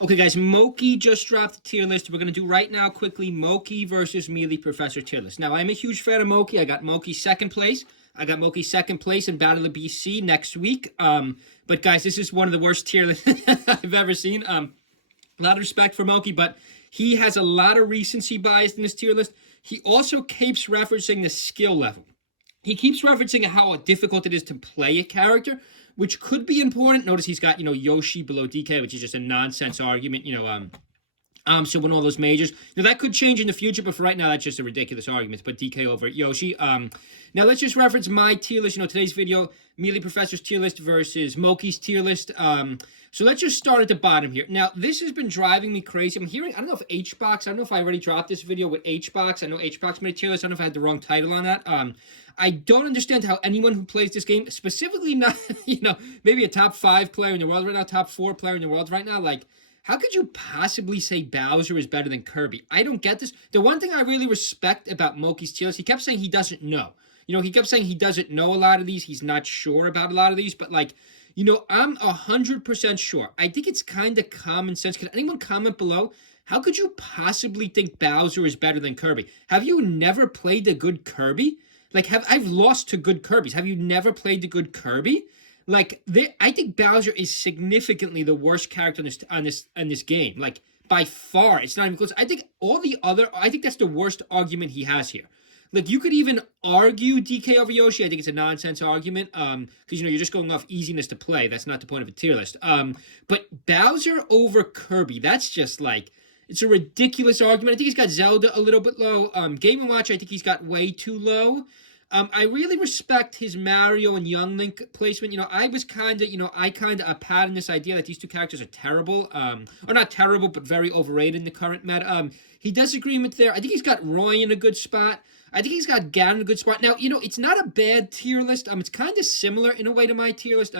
Okay, guys, Moky just dropped the tier list. We're going to do right now quickly Moky versus MeleeProfessor tier list. Now, I'm a huge fan of Moky. I got Moky second place. I got Moky second place in Battle of BC next week. But guys, this is one of the worst tier lists I've ever seen. A lot of respect for Moky, but he has a lot of recency bias in this tier list. He also keeps referencing the skill level. He keeps referencing how difficult it is to play a character, which could be important. Notice he's got, Yoshi below DK, which is just a nonsense argument, so win all those majors. Now, that could change in the future, but for right now, that's just a ridiculous argument. But DK over Yoshi. Now, let's just reference my tier list. Today's video, MeleeProfessor's tier list versus Moky's tier list. So let's just start at the bottom here. Now, this has been driving me crazy. I'm hearing, I don't know if HBox, I don't know if I already dropped this video with HBox. I know HBox made a tier list. I don't know if I had the wrong title on that. I don't understand how anyone who plays this game, specifically not, maybe a top 5 player in the world right now, top 4 player in the world right now, like, how could you possibly say Bowser is better than Kirby? I don't get this. The one thing I really respect about Moky's tier list, he kept saying he doesn't know. He kept saying he doesn't know a lot of these. He's not sure about a lot of these. But, I'm 100% sure. I think it's kind of common sense. Can anyone comment below? How could you possibly think Bowser is better than Kirby? Have you never played a good Kirby? I've lost to good Kirbys. Have you never played the good Kirby? I think Bowser is significantly the worst character in this game. By far, it's not even close. I think that's the worst argument he has here. You could even argue DK over Yoshi. I think it's a nonsense argument. Because you're just going off easiness to play. That's not the point of a tier list. But Bowser over Kirby, that's just it's a ridiculous argument. I think he's got Zelda a little bit low. Game & Watch, I think he's got way too low. I really respect his Mario and Young Link placement. I was kind of patting this idea that these two characters are terrible. Or not terrible, but very overrated in the current meta. He does agreement there. I think he's got Roy in a good spot. I think he's got Ganon in a good spot. Now, it's not a bad tier list. It's kind of similar in a way to my tier list.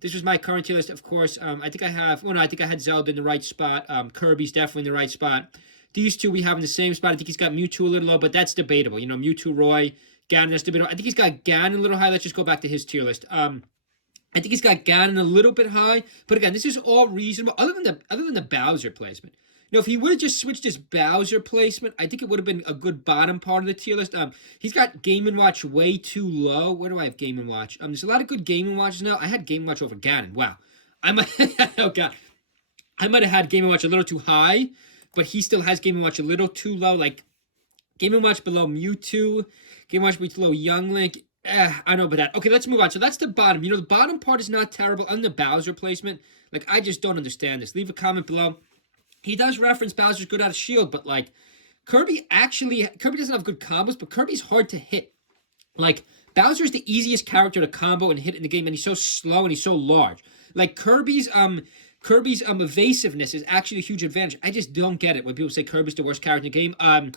This was my current tier list, of course. I think I had Zelda in the right spot. Kirby's definitely in the right spot. These two we have in the same spot. I think he's got Mewtwo a little low, but that's debatable. Mewtwo, Roy, Ganon, that's debatable. I think he's got Ganon a little high. Let's just go back to his tier list. I think he's got Ganon a little bit high, but again, this is all reasonable. Other than the Bowser placement. If he would have just switched his Bowser placement, I think it would have been a good bottom part of the tier list. He's got Game & Watch way too low. Where do I have Game & Watch? There's a lot of good Game & Watches now. I had Game & Watch over Ganon. Wow. Oh, God. I might have had Game & Watch a little too high, but he still has Game & Watch a little too low. Game & Watch below Mewtwo, Game & Watch below Young Link. I know about that. Okay, let's move on. So that's the bottom. The bottom part is not terrible. On the Bowser placement, I just don't understand this. Leave a comment below. He does reference Bowser's good out of shield, but Kirby doesn't have good combos, but Kirby's hard to hit. Bowser's the easiest character to combo and hit in the game, and he's so slow and he's so large. Kirby's evasiveness is actually a huge advantage. I just don't get it when people say Kirby's the worst character in the game.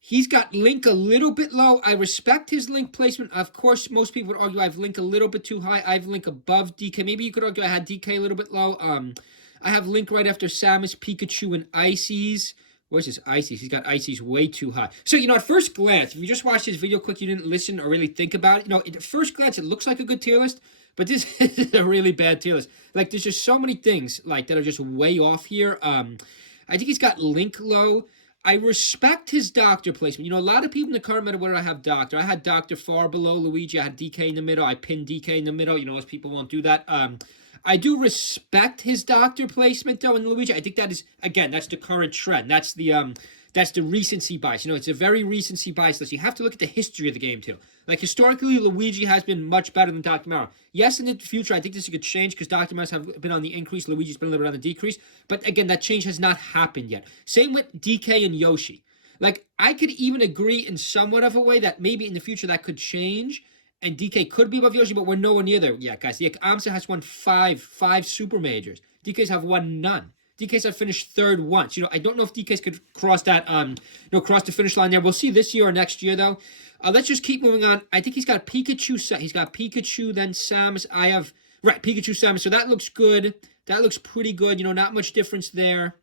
He's got Link a little bit low. I respect his Link placement. Of course, most people would argue I have Link a little bit too high. I have Link above DK. Maybe you could argue I had DK a little bit low. I have Link right after Samus, Pikachu, and Ices. Where's his Ices? He's got Ices way too high. So, at first glance, if you just watched this video quick, you didn't listen or really think about it, at first glance, it looks like a good tier list, but this is a really bad tier list. There's just so many things, that are just way off here. I think he's got Link low. I respect his Doctor placement. A lot of people in the current meta, where did I have Doctor? I had Doctor far below Luigi. I had DK in the middle. I pinned DK in the middle. Most people won't do that. I do respect his Doctor placement, though, in Luigi. I think that is, again, that's the current trend. That's the recency bias. It's a very recency bias list. You have to look at the history of the game, too. Historically, Luigi has been much better than Dr. Mario. Yes, in the future, I think this could change because Dr. Mario's have been on the increase. Luigi's been a little bit on the decrease. But, again, that change has not happened yet. Same with DK and Yoshi. I could even agree in somewhat of a way that maybe in the future that could change. And DK could be above Yoshi, but we're nowhere near there yet, guys. AMSA has won five super majors. DKs have won none. DKs have finished third once. I don't know if DKs could cross that, cross the finish line there. We'll see this year or next year, though. Let's just keep moving on. I think he's got Pikachu. He's got Pikachu, then Samus. Pikachu, Samus. So that looks good. That looks pretty good. Not much difference there.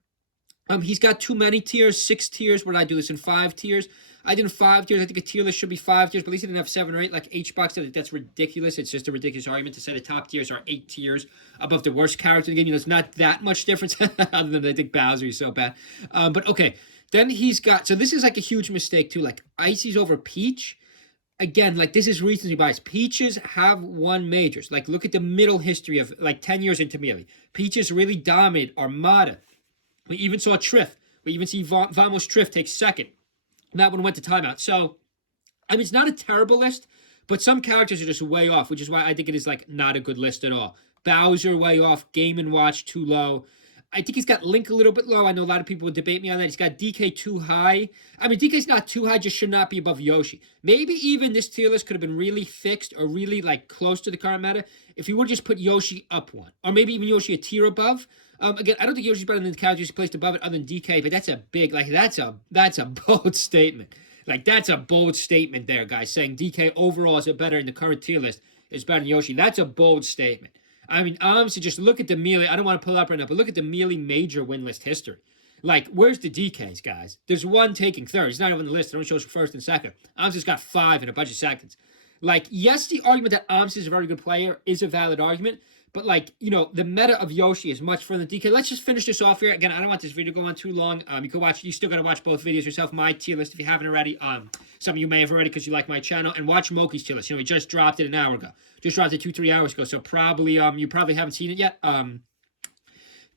He's got too many tiers, 6 tiers. Where did I do this in 5 tiers? I did in 5 tiers. I think a tier list should be 5 tiers, but at least he didn't have 7 or 8 like HBox did. That's ridiculous. It's just a ridiculous argument to say the top tiers are 8 tiers above the worst character in the game. It's not that much difference, other than I think Bowser is so bad. But okay, then he's got, so this is like a huge mistake too, like Icy's over Peach. Again, like this is recency bias. Peaches have won majors. Like look at the middle history of like 10 years into Melee. Peaches really dominated Armada. We even saw Triff. We even see Vamos Triff take second. And that one went to timeout. So, I mean, it's not a terrible list, but some characters are just way off, which is why I think it is like not a good list at all. Bowser way off. Game & Watch too low. I think he's got Link a little bit low. I know a lot of people would debate me on that. He's got DK too high. I mean, DK's not too high, just should not be above Yoshi. Maybe even this tier list could have been really fixed or really like close to the current meta if you would just put Yoshi up one. Or maybe even Yoshi a tier above. Again, I don't think Yoshi's better than the characters he placed above it other than DK, but that's a big, like, that's a bold statement. Like, that's a bold statement there, guys, saying DK overall is better in the current tier list, is better than Yoshi. That's a bold statement. I mean, honestly, just look at the Melee. I don't want to pull it up right now, but look at the Melee major win list history. Like, where's the DKs, guys? There's one taking third. He's not even on the list. It only shows first and second. Ams has got 5 in a bunch of seconds. Like, yes, the argument that Ams is a very good player is a valid argument, but, like, you know, the meta of Yoshi is much further than DK. Let's just finish this off here. Again, I don't want this video to go on too long. You still got to watch both videos yourself. My tier list, if you haven't already. Some of you may have already because you like my channel. And watch Moky's tier list. You know, he just dropped it an hour ago. Just dropped it 2-3 hours ago. So probably, you probably haven't seen it yet.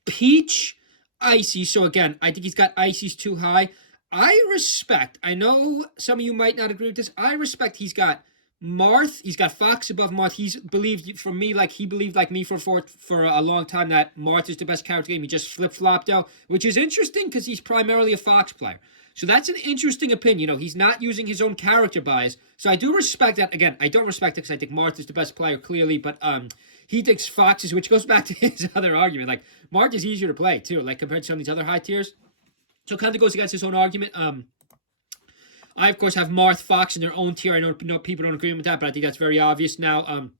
Peach, Icy. So, again, I think he's got Icy's too high. I know some of you might not agree with this. I respect he's got Marth, he's got Fox above Marth. He's believed, for me, like he believed like me for a long time that Marth is the best character game. He just flip-flopped out, which is interesting because he's primarily a Fox player. So that's an interesting opinion. You know, he's not using his own character bias. So I do respect that. Again, I don't respect it because I think Marth is the best player, clearly, but he thinks Fox is, which goes back to his other argument. Like, Marth is easier to play, too, like compared to some of these other high tiers. So it kind of goes against his own argument. I, of course, have Marth, Fox in their own tier. I know people don't agree with that, but I think that's very obvious now. And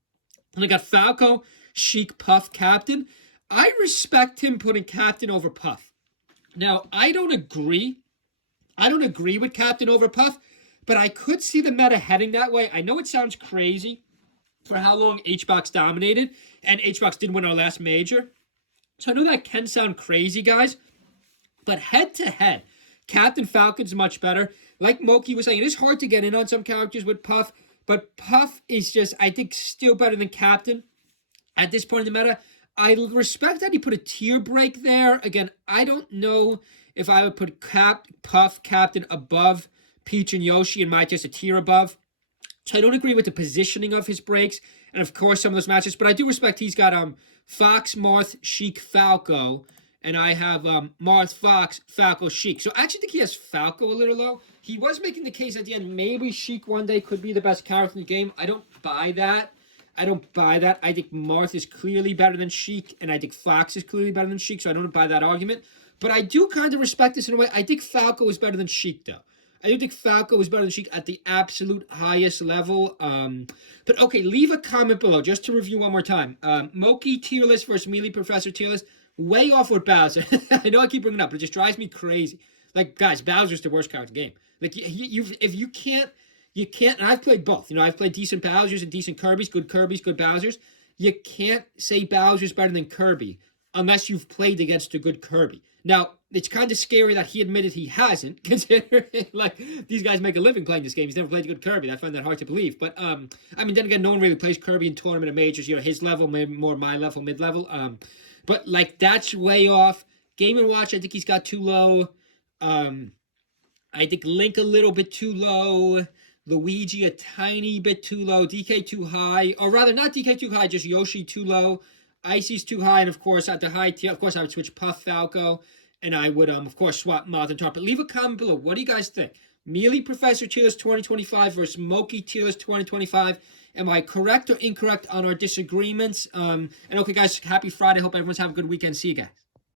I got Falco, Sheik, Puff, Captain. I respect him putting Captain over Puff. Now, I don't agree with Captain over Puff, but I could see the meta heading that way. I know it sounds crazy for how long HBox dominated, and HBox didn't win our last major. So I know that can sound crazy, guys, but head-to-head, Captain Falcon's much better. Like Moky was saying, it is hard to get in on some characters with Puff, but Puff is just, I think, still better than Captain at this point in the meta. I respect that he put a tier break there. Again, I don't know if I would put Puff, Captain above Peach and Yoshi and my just a tier above. So I don't agree with the positioning of his breaks and, of course, some of those matches, but I do respect he's got Fox, Marth, Sheik, Falco, and I have Marth, Fox, Falco, Sheik. So I actually think he has Falco a little low. He was making the case at the end, maybe Sheik one day could be the best character in the game. I don't buy that. I think Marth is clearly better than Sheik, and I think Fox is clearly better than Sheik, so I don't buy that argument. But I do kind of respect this in a way. I think Falco is better than Sheik, though. I do think Falco is better than Sheik at the absolute highest level. But okay, leave a comment below, just to review one more time. Moky tier list versus MeleeProfessor tier list. Way off with Bowser. I know I keep bringing it up, but it just drives me crazy. Like, guys, Bowser's the worst character in the game. Like, if you can't, and I've played both. You know, I've played decent Bowsers and decent Kirby's, good Bowsers. You can't say Bowser's better than Kirby unless you've played against a good Kirby. Now, it's kind of scary that he admitted he hasn't, considering, like, these guys make a living playing this game. He's never played a good Kirby. I find that hard to believe. But, I mean, then again, no one really plays Kirby in tournament of majors. You know, his level, maybe more my level, mid-level. But, like, that's way off. Game & Watch, I think he's got too low. I think Link a little bit too low. Luigi a tiny bit too low. DK too high. Or rather, not DK too high, just Yoshi too low. Icy's too high. And, of course, at the high tier, of course, I would switch Puff, Falco. And I would, of course, swap Moth and Tar. But leave a comment below. What do you guys think? MeleeProfessor tier list 2025 versus Moky tier list 2025. Am I correct or incorrect on our disagreements? And okay, guys, happy Friday. Hope everyone's having a good weekend. See you guys.